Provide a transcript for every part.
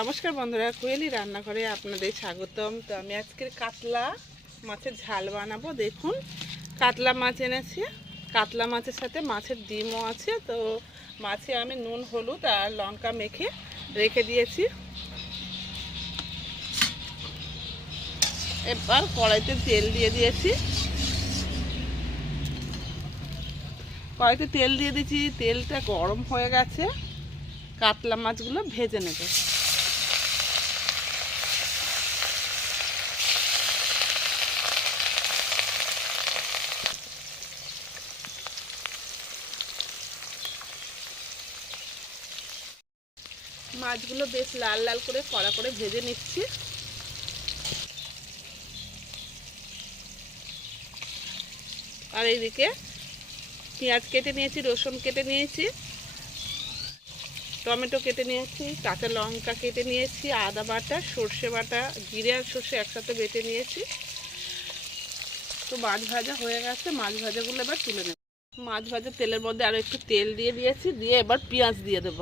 নমস্কার বন্ধুরা, কোয়েলি রান্নাঘরে আপনাদের স্বাগতম। তো আমি আজকের কাতলা মাছের ঝাল বানাবো। দেখুন, কাতলা মাছ এনেছি। কাতলা মাছের সাথে মাছের ডিমও আছে। তো মাছে আমি নুন, হলুদ আর লঙ্কা মেখে রেখে দিয়েছি। এবার কড়াইতে তেল দিয়ে দিয়েছি। কড়াইতে তেল দিয়ে দিয়েছি, তেলটা গরম হয়ে গেছে। কাতলা মাছগুলো ভেজে নেব। মাছগুলো বেশ লাল লাল করে কড়া করে ভেজে নিচ্ছি। আর এইদিকে পেঁয়াজ কেটে নিয়েছি, রসুন কেটে নিয়েছি, টমেটো কেটে নিয়েছি, কাঁচা লঙ্কা কেটে নিয়েছি, আদা বাটা, সর্ষে বাটা, জিরে আর সর্ষে একসাথে বেটে নিয়েছি। তো মাছ ভাজা হয়ে গেছে। মাছ ভাজাগুলো এবার তুলে নেব। মাছ ভাজা তেলের মধ্যে আরও একটু তেল দিয়ে দিয়েছি, দিয়ে এবার পেঁয়াজ দিয়ে দেব।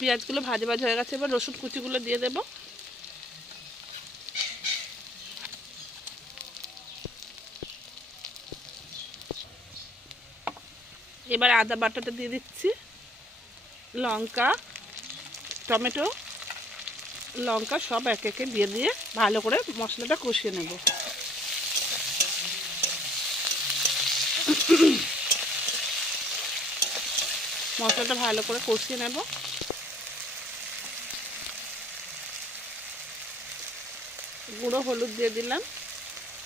পেঁয়াজগুলো ভাজা ভাজা হয়ে গেছে, এবার রসুন কুচিগুলো দিয়ে দেব। এবার আদা বাটাটা দিয়ে দিচ্ছি, লঙ্কা, টমেটো, লঙ্কা সব একে একে দিয়ে ভালো করে মশলাটা কষিয়ে নেব। মশলাটা ভালো করে কষিয়ে নেব। গুঁড়ো হলুদ দিয়ে দিলাম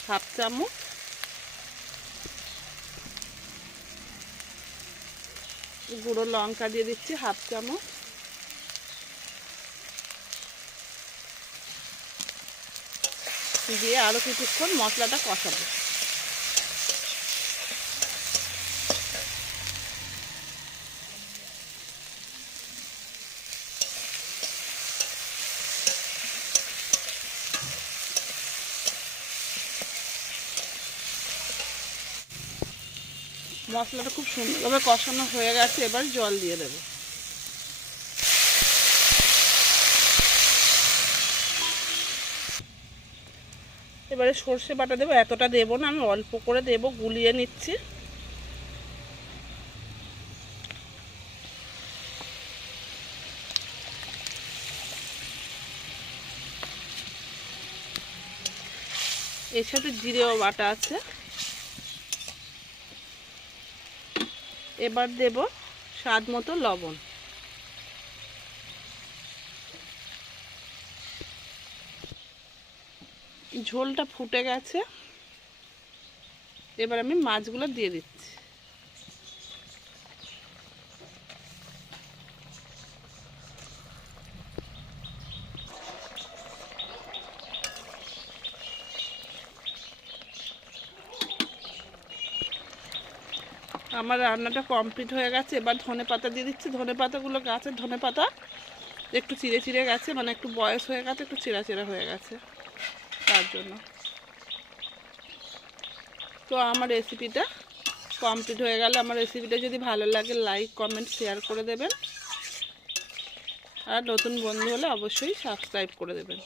হাফ চামচ, গুঁড়ো লঙ্কা দিয়ে দিচ্ছি হাফ চামচ, দিয়ে আরও কিছুক্ষণ মশলাটা কষাবো। মশলাটা খুব সুন্দরভাবে কষানো হয়ে গেছে, এবার জল দিয়ে দেব। এবারে সর্ষে বাটা দেবো। এতটা দেবো না, আমি অল্প করে দেবো, গুলিয়ে নিচ্ছি। এর সাথে জিরেও বাটা আছে। এবার দেব স্বাদ মতো লবণ। ঝোলটা ফুটে গেছে, এবার আমি মাছগুলো দিয়ে দিচ্ছি। আমার রান্নাটা কমপ্লিট হয়ে গেছে। এবার ধনে পাতা দিয়ে দিচ্ছি। ধনে পাতাগুলো গাছের ধনে পাতা, একটু চিড়ে চিড়ে গেছে, মানে একটু বয়স হয়ে গেছে, একটু চিড়া চিড়া হয়ে গেছে, তার জন্য। তো আমার রেসিপিটা কমপ্লিট হয়ে গেল। আমার রেসিপিটা যদি ভালো লাগে লাইক, কমেন্ট, শেয়ার করে দেবেন। আর নতুন বন্ধু হলে অবশ্যই সাবস্ক্রাইব করে দেবেন।